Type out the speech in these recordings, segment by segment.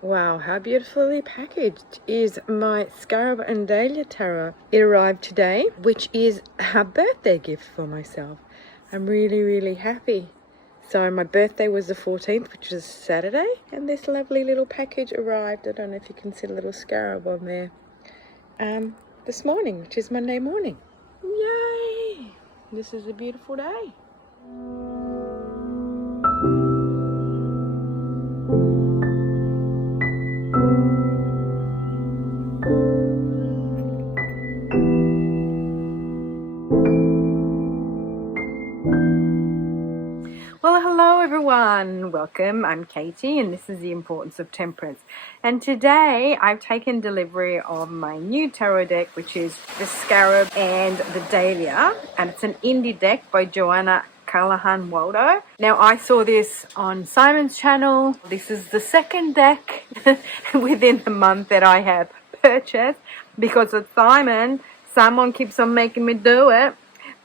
Wow, how beautifully packaged is my Scarab and Dahlia tarot. It arrived today, which is a birthday gift for myself. I'm really happy. So my birthday was the 14th, which was Saturday, and this lovely little package arrived. I don't know if you can see a little scarab on there. This morning, which is Monday morning. Yay! This is a beautiful day. Well, hello everyone, welcome. I'm Katie and this is The Importance of Temperance. And today I've taken delivery of my new tarot deck, which is the Scarab and the Dahlia, and it's an indie deck by Johanna Waldo. Now I saw this on Simon's channel. This is the second deck within the month that I have purchased because of Simon. Simon keeps on making me do it.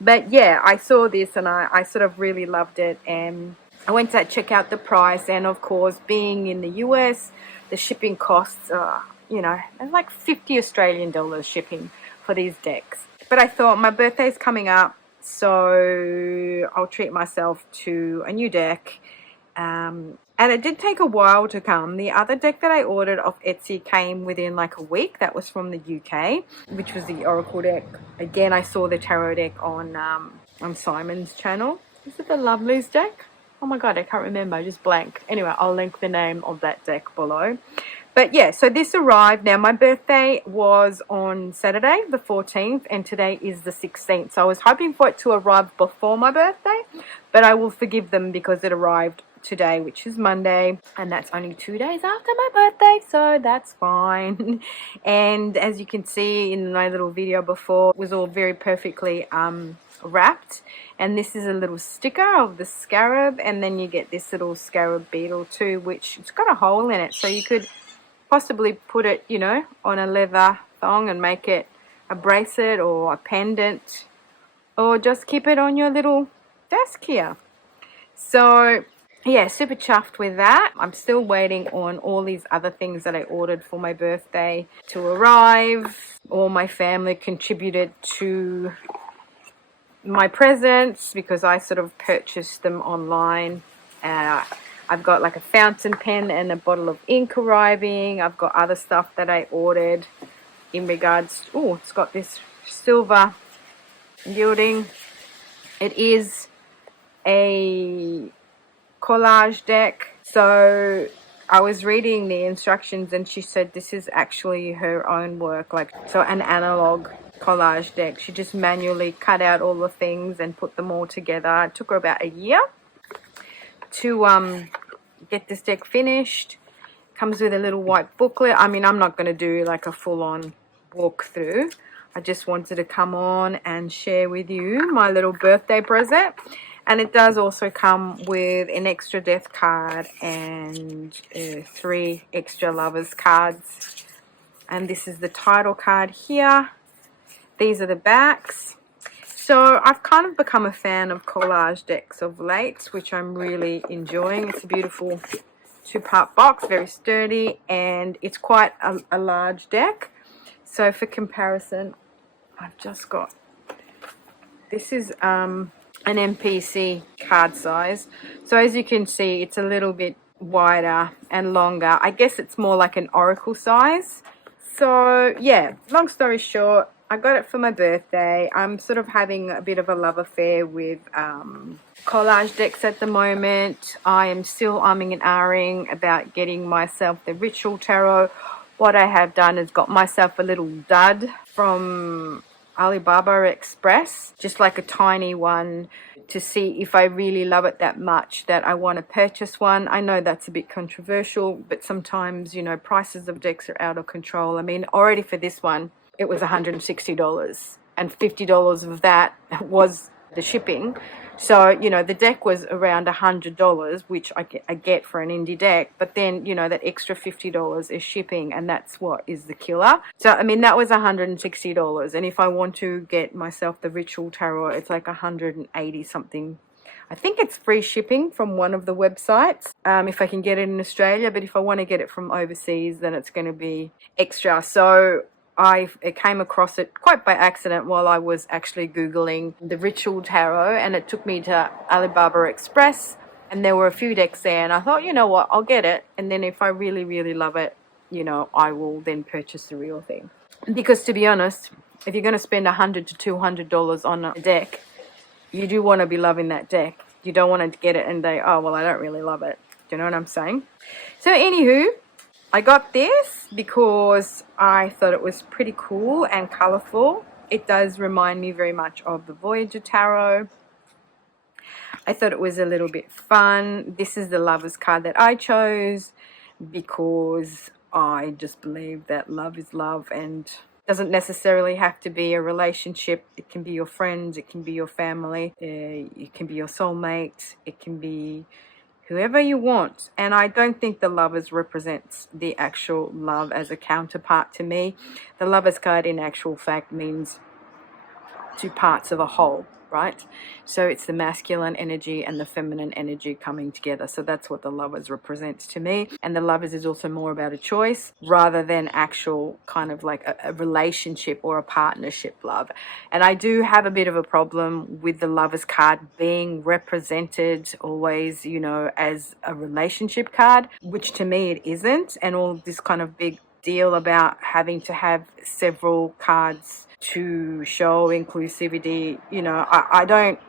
But yeah, I saw this and I sort of really loved it, and I went to check out the price, and of course being in the US, the shipping costs are, like 50 Australian dollars shipping for these decks. But I thought my birthday's coming up, so I'll treat myself to a new deck. And it did take a while to come. The other deck that I ordered off Etsy came within like a week. That was from the UK, which was the Oracle deck. Again, I saw the tarot deck on Simon's channel. Is it the Lovelies deck? Oh my god, I can't remember. I just blank. Anyway, I'll link the name of that deck below. But yeah, so this arrived. Now, my birthday was on Saturday, the 14th, and today is the 16th. So I was hoping for it to arrive before my birthday, but I will forgive them because it arrived today, which is Monday, and that's only 2 days after my birthday, so that's fine. And as you can see in my little video before, it was all very perfectly wrapped. And this is a little sticker of the scarab, and then you get this little scarab beetle too, which it's got a hole in it, so you could possibly put it, on a leather thong and make it a bracelet or a pendant, or just keep it on your little desk here. So yeah, super chuffed with that. I'm still waiting on all these other things that I ordered for my birthday to arrive. All my family contributed to my presents because I sort of purchased them online. I've got like a fountain pen and a bottle of ink arriving. I've got other stuff that I ordered in regards. Oh, it's got this silver gilding. It is a collage deck. So I was reading the instructions and she said this is actually her own work, so an analog collage deck. She just manually cut out all the things and put them all together. It took her about a year to get this deck finished. Comes with a little white booklet. I mean, I'm not going to do like a full-on walkthrough. I just wanted to come on and share with you my little birthday present. And it does also come with an extra death card and 3 extra lovers cards. And this is the title card here. These are the backs. So I've kind of become a fan of collage decks of late, which I'm really enjoying. It's a beautiful 2-part box, very sturdy, and it's quite a large deck. So for comparison, I've just got, this is an MPC card size. So as you can see, it's a little bit wider and longer. I guess it's more like an oracle size. So yeah, long story short, I got it for my birthday. I'm sort of having a bit of a love affair with collage decks at the moment. I am still umming and ahhing about getting myself the Ritual Tarot. What I have done is got myself a little dud from Alibaba Express, just like a tiny one, to see if I really love it that much that I want to purchase one. I know that's a bit controversial, but sometimes, prices of decks are out of control. I mean, already for this one, it was $160, and $50 of that was the shipping. So, the deck was around $100, which I get for an indie deck. But then, that extra $50 is shipping, and that's what is the killer. So, I mean, that was $160. And if I want to get myself the Ritual Tarot, it's like 180 something. I think it's free shipping from one of the websites if I can get it in Australia, but if I want to get it from overseas, then it's going to be extra. So I came across it quite by accident while I was actually Googling the Ritual Tarot, and it took me to Alibaba Express, and there were a few decks there, and I thought, you know what, I'll get it, and then if I really, really love it, you know, I will then purchase the real thing. Because to be honest, if you're going to spend $100 to $200 on a deck, you do want to be loving that deck. You don't want to get it and say, oh, well, I don't really love it. Do you know what I'm saying? So anywho, I got this because I thought it was pretty cool and colorful. It does remind me very much of the Voyager Tarot. I thought it was a little bit fun. This is the Lovers card that I chose because I just believe that love is love, and doesn't necessarily have to be a relationship. It can be your friends, it can be your family, it can be your soulmate, it can be whoever you want. And I don't think the Lovers represents the actual love as a counterpart to me. The Lovers card in actual fact means two parts of a whole, right? So it's the masculine energy and the feminine energy coming together. So that's what the Lovers represents to me. And the Lovers is also more about a choice rather than actual kind of like a relationship or a partnership love. And I do have a bit of a problem with the Lovers card being represented always, you know, as a relationship card, which to me it isn't. And all this kind of big deal about having to have several cards to show inclusivity, you know, I don't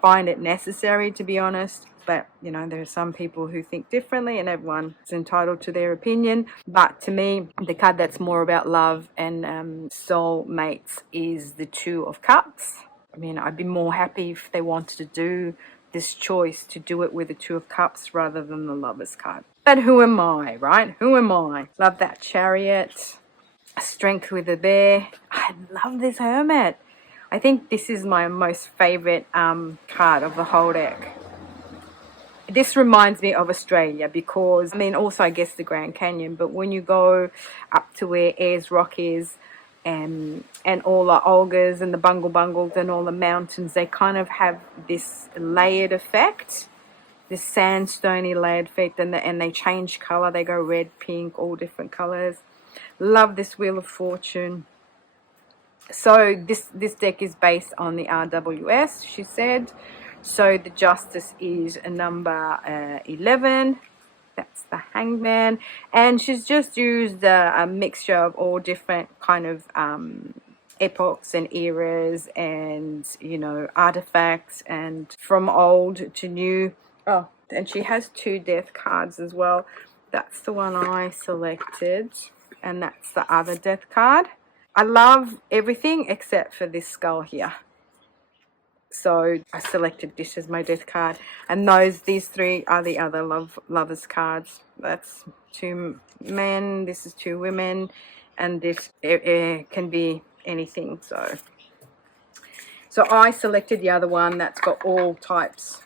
find it necessary, to be honest. But you know, there are some people who think differently, and everyone is entitled to their opinion. But to me, the card that's more about love and soulmates is the Two of Cups. I mean, I'd be more happy if they wanted to do this choice to do it with the Two of Cups rather than the Lovers card. But who am I, right? Who am I? Love that Chariot. Strength with the Bear. I love this Hermit. I think this is my most favorite card of the whole deck. This reminds me of Australia because, I mean, also I guess the Grand Canyon, but when you go up to where Ayers Rock is and all the Olgas and the Bungle Bungles and all the mountains, they kind of have this layered effect, this sandstony layered effect, and they change color. They go red, pink, all different colors. Love this Wheel of Fortune. So this deck is based on the RWS, she said. So the Justice is a number 11. That's the Hangman. And she's just used a mixture of all different kind of epochs and eras and, you know, artifacts, and from old to new. Oh, and she has two death cards as well. That's the one I selected. And that's the other death card. I love everything except for this skull here. So I selected this as my death card. And these three are the other lovers cards. That's two men, this is two women, and this can be anything. So I selected the other one that's got all types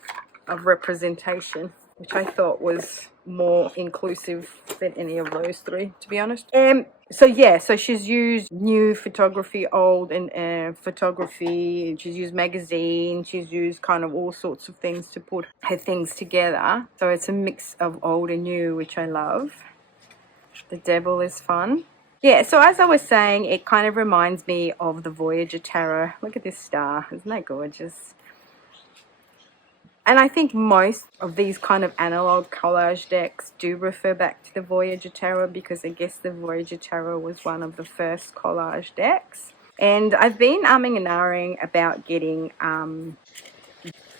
of representation, which I thought was more inclusive than any of those three, to be honest. So yeah, so she's used new photography, old and photography. She's used magazines. She's used kind of all sorts of things to put her things together. So it's a mix of old and new, which I love. The Devil is fun. Yeah, so as I was saying, it kind of reminds me of the Voyager Tarot. Look at this star. Isn't that gorgeous? And I think most of these kind of analog collage decks do refer back to the Voyager Tarot, because I guess the Voyager Tarot was one of the first collage decks. And I've been umming and ahhing about getting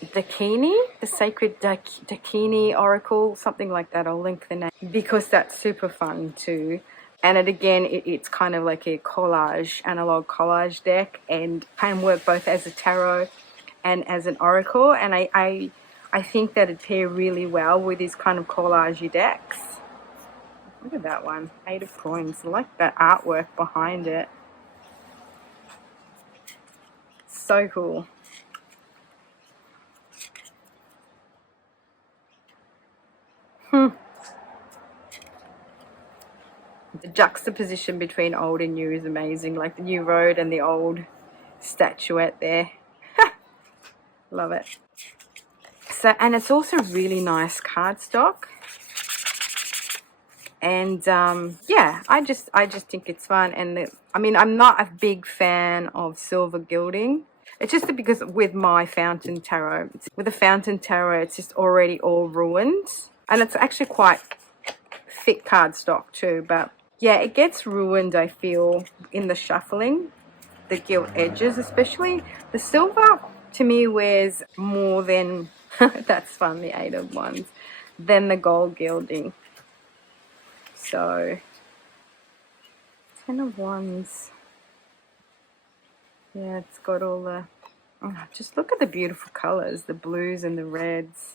Dakini, the Sacred Dakini Oracle, something like that. I'll link the name, because that's super fun too. And it's kind of like a collage, analog collage deck, and can work both as a tarot and as an oracle, and I think that it'd pair really well with these kind of collage decks. Look at that one, 8 of Coins. I like that artwork behind it. So cool. The juxtaposition between old and new is amazing, like the new road and the old statuette there. Love it. So, and it's also really nice cardstock. And yeah, I just think it's fun. And I mean, I'm not a big fan of silver gilding. It's just because with my fountain tarot, with the fountain tarot, it's just already all ruined, and it's actually quite thick cardstock too. But yeah, it gets ruined, I feel, in the shuffling, the gilt edges especially. The silver to me wears more than that's fun, the 8 of Wands, than the gold gilding. So 10 of Wands, yeah, it's got all the, oh, just look at the beautiful colors, the blues and the reds.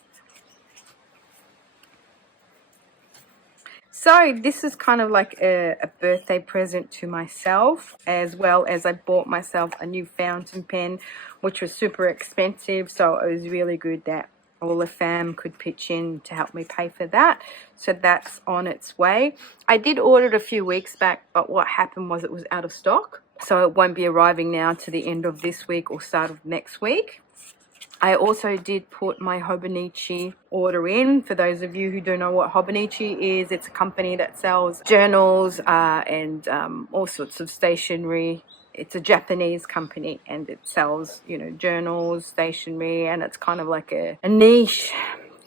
So this is kind of like a birthday present to myself, as well as I bought myself a new fountain pen, which was super expensive. So it was really good that all the fam could pitch in to help me pay for that. So that's on its way. I did order it a few weeks back, but what happened was it was out of stock. So it won't be arriving now to the end of this week or start of next week. I also did put my Hobonichi order in. For those of you who don't know what Hobonichi is, it's a company that sells journals and all sorts of stationery. It's a Japanese company, and it sells, you know, journals, stationery, and it's kind of like a niche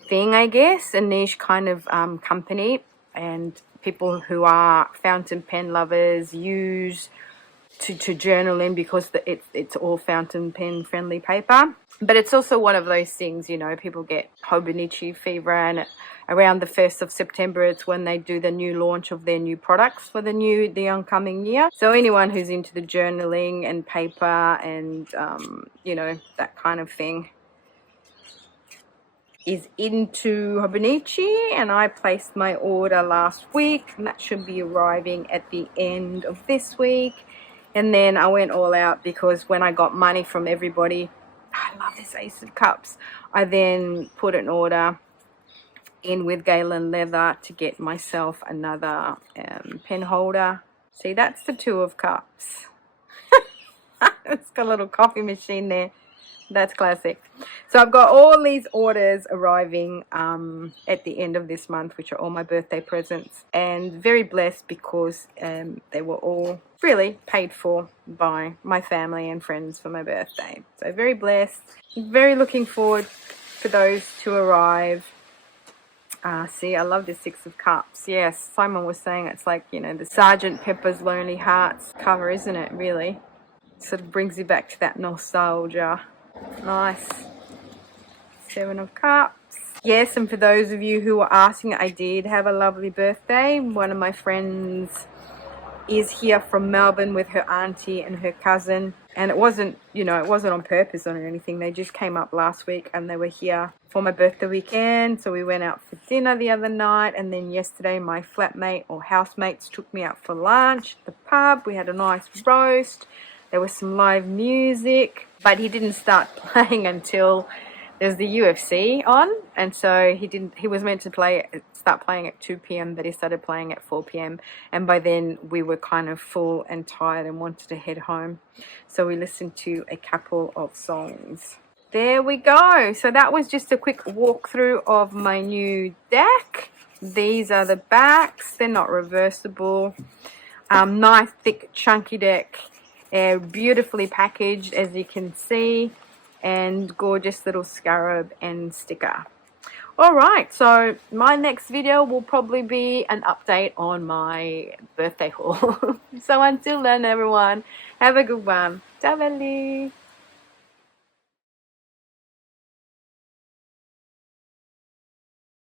thing, I guess, a niche kind of company. And people who are fountain pen lovers use to journal in, because it's all fountain pen friendly paper. But it's also one of those things, you know, people get Hobonichi fever, and around the 1st of September, it's when they do the new launch of their new products for the oncoming year. So anyone who's into the journaling and paper and, you know, that kind of thing is into Hobonichi. And I placed my order last week, and that should be arriving at the end of this week. And then I went all out, because when I got money from everybody, I love this Ace of Cups, I then put an order in with Galen Leather to get myself another pen holder. See, that's the 2 of Cups. It's got a little coffee machine there. That's classic. So I've got all these orders arriving at the end of this month, which are all my birthday presents, and very blessed because they were all really paid for by my family and friends for my birthday. So very blessed, very looking forward for those to arrive. See, I love the 6 of Cups. Yes, Simon was saying it's like, you know, the Sgt. Pepper's Lonely Hearts cover, isn't it, really? Sort of brings you back to that nostalgia. Nice. 7 of Cups. Yes, and for those of you who were asking, I did have a lovely birthday. One of my friends is here from Melbourne with her auntie and her cousin, and it wasn't, you know, it wasn't on purpose or anything. They just came up last week and they were here for my birthday weekend. So we went out for dinner the other night, and then yesterday my flatmate or housemates took me out for lunch at the pub. We had a nice roast. There was some live music, but he didn't start playing until there's the UFC on, and so he was meant to start playing at 2 p.m, but he started playing at 4 p.m, and by then we were kind of full and tired and wanted to head home, so we listened to a couple of songs. There we go. So that was just a quick walkthrough of my new deck. These are the backs. They're not reversible. Nice thick chunky deck, beautifully packaged, as you can see, and gorgeous little scarab and sticker. Alright, so my next video will probably be an update on my birthday haul. So until then, everyone, have a good one. Ciao, belly.